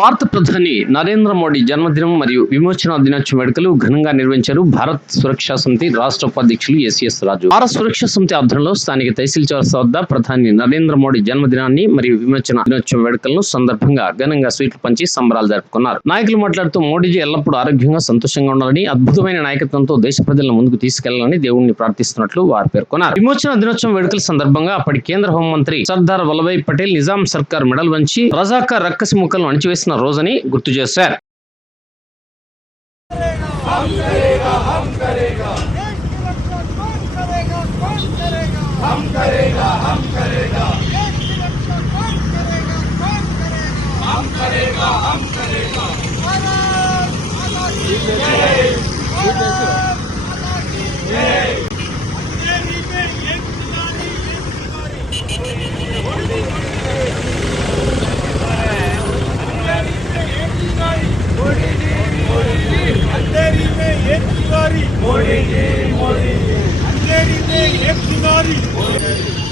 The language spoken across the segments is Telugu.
భారత ప్రధాని నరేంద్ర మోడీ జన్మదినం మరియు విమోచన దినోత్సవ వేడుకలు ఘనంగా నిర్వహించారు. భారత్ సురక్షా సమితి రాష్ట్ర ఉపాధ్యక్షులు ఎస్ రాజు. భారత సురక్షా సమితి ఆధ్వర్యంలో స్థానిక తహసీల్ చౌరస్తా వద్ద ప్రధాని నరేంద్ర మోడీ జన్మదినాన్ని మరియు విమోచన దినోత్సవ వేడుకలను సందర్భంగా ఘనంగా స్వీట్లు పంచి సంబరాలు జరుపుకున్నారు. నాయకులు మాట్లాడుతూ మోడీజీ ఎల్లప్పుడూ ఆరోగ్యంగా సంతోషంగా ఉండాలని, అద్భుతమైన నాయకత్వంతో దేశ ప్రజలను ముందుకు తీసుకెళ్లాలని దేవుణ్ణి ప్రార్థిస్తున్నట్లు వారు పేర్కొన్నారు. విమోచన దినోత్సవం వేడుకల సందర్భంగా అప్పటి కేంద్ర హోంమంత్రి సర్దార్ వల్లభాయ్ పటేల్ నిజాం సర్కార్ మెడల్ వంచి రజాకార్ రక్కసి ముక్కలను అణిచివేసిన రోజని గుర్తు చేశారు.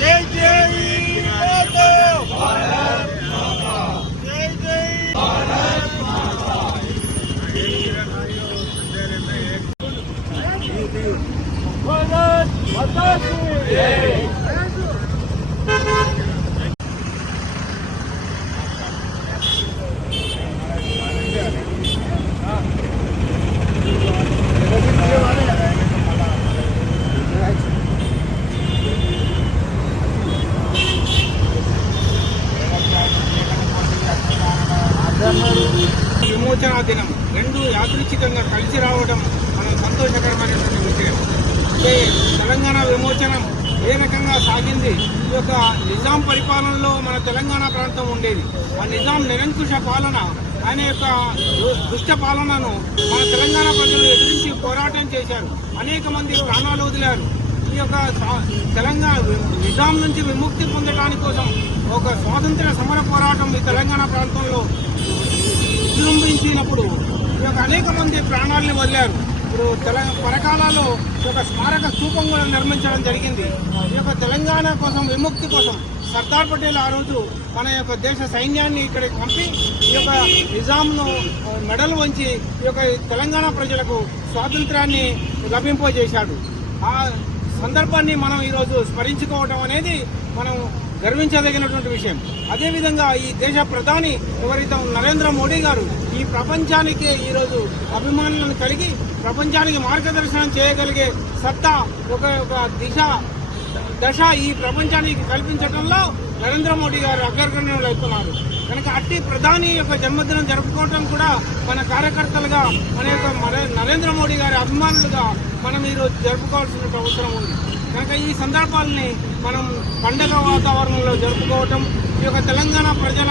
जय जय भारत माता, जय जय भारत माता। भारत माता की जय। విమోచన దినం రెండు యాదృచ్ఛికంగా కలిసి రావడం మనం సంతోషకరమైనటువంటి విషయం. అంటే తెలంగాణ విమోచనం ఏ రకంగా సాగింది, ఈ యొక్క నిజాం పరిపాలనలో మన తెలంగాణ ప్రాంతం ఉండేది. ఆ నిజాం నిరంకుశ పాలన, ఆయన యొక్క దుష్ట పాలనను మన తెలంగాణ ప్రజలు ఎదిరించి పోరాటం చేశారు. అనేక మంది ప్రాణాలు వదిలారు. ఈ యొక్క తెలంగాణ నిజాం నుంచి విముక్తి పొందడానికి కోసం ఒక స్వాతంత్ర సమర పోరాటం ఈ తెలంగాణ ప్రాంతంలో విజృంభించినప్పుడు ఈ యొక్క అనేక మంది ప్రాణాలను వదిలారు. ఇప్పుడు పరకాలలో ఒక స్మారక స్థూపం కూడా నిర్మించడం జరిగింది. ఈ యొక్క తెలంగాణ కోసం, విముక్తి కోసం సర్దార్ పటేల్ ఆ రోజు మన యొక్క దేశ సైన్యాన్ని ఇక్కడికి పంపి ఈ యొక్క నిజాంను మెడల్ వంచి ఈ యొక్క తెలంగాణ ప్రజలకు స్వాతంత్రాన్ని లభింపజేశాడు. ఆ సందర్భాన్ని మనం ఈరోజు స్మరించుకోవడం అనేది మనం గర్వించదగినటువంటి విషయం. అదేవిధంగా ఈ దేశ ప్రధాని ఎవరైతే నరేంద్ర మోడీ గారు ఈ ప్రపంచానికి ఈరోజు అభిమానులను కలిగి ప్రపంచానికి మార్గదర్శనం చేయగలిగే సత్తా, ఒక దశ ఈ ప్రపంచానికి కల్పించడంలో నరేంద్ర మోడీ గారు అగ్రగణ్యంలో అవుతున్నారు. కనుక అట్టి ప్రధాని యొక్క జన్మదినం జరుపుకోవడం కూడా మన కార్యకర్తలుగా, మన యొక్క నరేంద్ర మోడీ గారి అభిమానులుగా మనం ఈరోజు జరుపుకోవాల్సిన అవసరం ఉంది. కనుక ఈ సందర్భాలని మనం పండగ వాతావరణంలో జరుపుకోవటం, ఈ యొక్క తెలంగాణ ప్రజల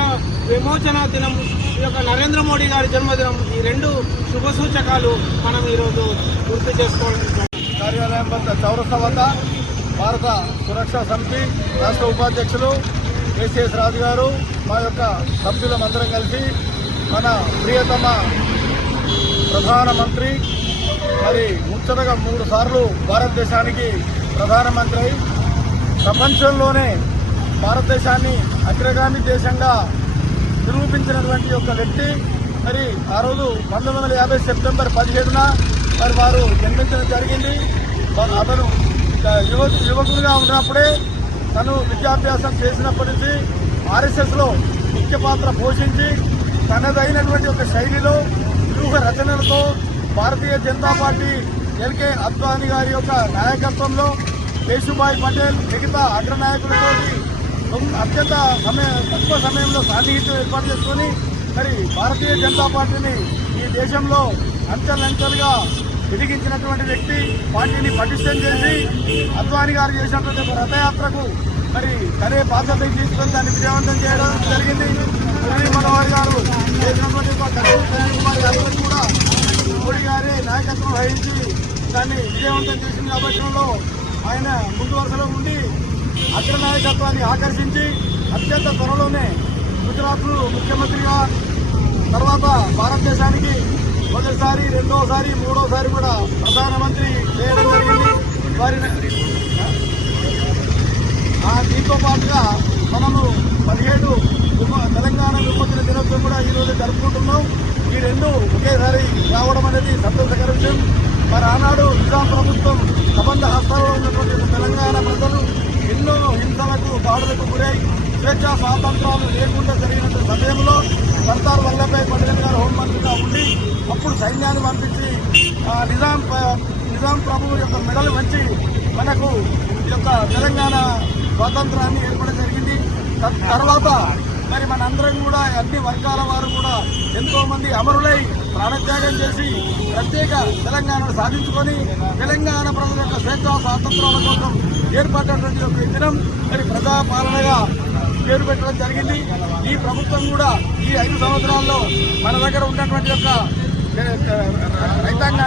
విమోచన దినం, ఈ యొక్క నరేంద్ర మోడీ గారి జన్మదినం, ఈ రెండు శుభ సూచకాలు మనం ఈరోజు గుర్తు చేసుకోవడం. కార్యాలయం వద్ద చౌరస్తా వద్ద భారత సురక్షా సమితి రాష్ట్ర ఉపాధ్యక్షులు ఎస్ రాజు గారు, మా యొక్క సభ్యులమందరం కలిసి మన ప్రియతమ ప్రధానమంత్రి మరి ముచ్చటగా 3 సార్లు భారతదేశానికి ప్రధానమంత్రి అయి ప్రపంచంలోనే భారతదేశాన్ని అగ్రగామి దేశంగా నిరూపించినటువంటి యొక్క వ్యక్తి. మరి ఆ రోజు 1950 సెప్టెంబర్ 17న మరి వారు జన్మించడం జరిగింది. అతను యువకుడిగా ఉన్నప్పుడే తను విద్యాభ్యాసం చేసినప్పటి నుంచి ఆర్ఎస్ఎస్లో ముఖ్య పాత్ర పోషించి తనదైనటువంటి ఒక శైలిలో వ్యూహ రచనలతో భారతీయ జనతా పార్టీ ఎల్కే అద్వానీ గారి యొక్క నాయకత్వంలో కేశుభాయ్ పటేల్ మిగతా అగ్రనాయకులతో అత్యంత తక్కువ సమయంలో సాన్నిహిత్యం ఏర్పాటు చేసుకొని మరి భారతీయ జనతా పార్టీని ఈ దేశంలో అంచెలంచెలుగా ఎదిగించినటువంటి వ్యక్తి. పార్టీని పటిష్టం చేసి అద్వానీ గారు చేసినటువంటి రథయాత్రకు మరి తనే బాధ్యత తీసుకొని దాన్ని విజయవంతం చేయడం జరిగింది. మురళీ మనోహర్ గారు చేసినటువంటి అందరికీ కూడా మోడీ గారే నాయకత్వం వహించి దాన్ని విజయవంతం చేసిన నేపథ్యంలో ఆయన ముందు వరుసలో ఉండి అగ్రనాయకత్వాన్ని ఆకర్షించి అత్యంత త్వరలోనే గుజరాత్ ముఖ్యమంత్రిగా, తర్వాత భారతదేశానికి మొదటిసారి, రెండోసారి, మూడోసారి కూడా ప్రధానమంత్రి చేయడం జరిగింది. వారిని దీంతో పాటుగా మనము 17 తెలంగాణ విమోచన దినోత్సవం కూడా ఈరోజు జరుపుకుంటున్నాం. ఈ రెండు ఒకేసారి రావడం అనేది సంతోషకర విషయం. మరి ఆనాడు నిజాం ప్రభుత్వం సంబంధ హస్తాలలో ఉన్నటువంటి తెలంగాణ ప్రజలు ఎన్నో హింసలకు దాడులకు గురై స్వేచ్ఛా స్వాతంత్రాలు లేకుండా జరిగిన సమయంలో సర్దార్ వల్లభాయ్ పటేల్ గారు హోంమంత్రిగా ఉండి అప్పుడు సైన్యాన్ని పంపించి నిజాం ప్రభువు యొక్క మెడలు వంచి మనకు ఈ యొక్క తెలంగాణ స్వాతంత్రాన్ని ఏర్పడడం జరిగింది. తర్వాత మరి మనందరం కూడా అన్ని వర్గాల వారు కూడా ఎంతో మంది అమరులై ప్రాణత్యాగం చేసి ప్రత్యేక తెలంగాణను సాధించుకొని తెలంగాణ ప్రజల యొక్క స్వేచ్ఛా స్వాతంత్రాల కోసం ఏర్పడినటువంటి ఒక దినం మరి ప్రజాపాలనగా పేరు పెట్టడం జరిగింది. ఈ ప్రభుత్వం కూడా ఈ 5 సంవత్సరాల్లో మన దగ్గర ఉన్నటువంటి యొక్క రైతాంగాన్ని